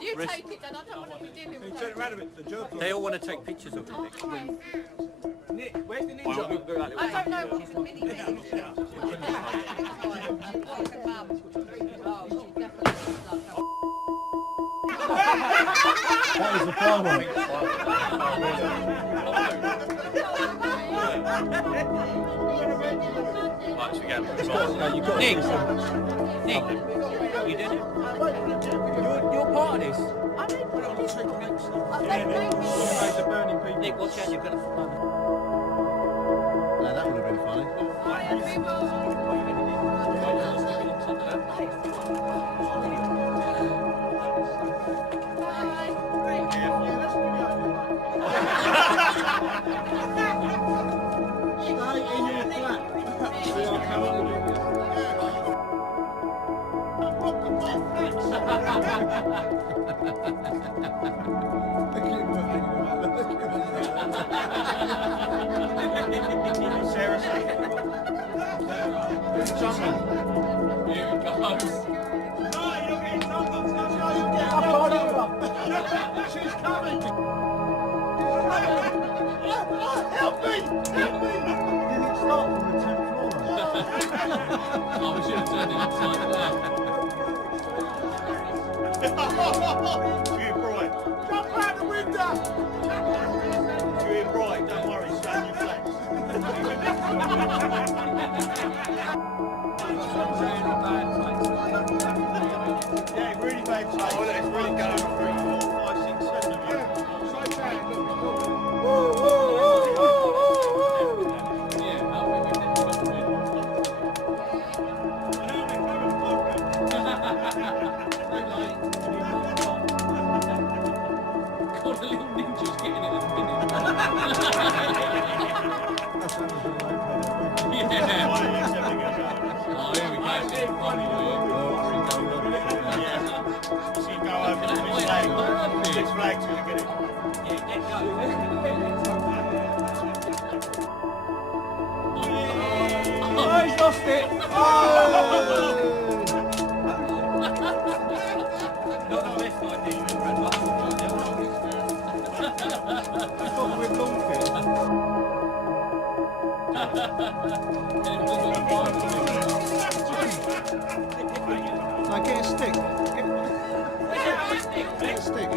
You take it, and I don't want to be dealing with Turn around a bit. The jerk. They all want to take pictures of you, Nick. Nick, where's the ninja? I don't know what the mini is. That was the firework. Right, so again. Nick, Nick, you did it? You're part of this. Nick, watch out, you're going to... now that would have been funny. Stay in your flat. Seriously. Here it goes. She's coming! Help me! Help me! Did it start from the 10th floor? Oh, we should have turned it upside down. You're bright. Jump out the window! You're bright, don't worry, stay in your place. Yeah, really bad place. Oh, it's really going 3, 4, 5, 6, 7 of you. Yeah, how we did God, the little ninja's getting it at the minute. Yeah. Oh, here we go. She go over to his leg. His leg's going to get it. Yeah, get go. Oh, he's lost it! Oh! Not the best idea, Brad. I thought we were donkey. Now get a stick. Get a stick.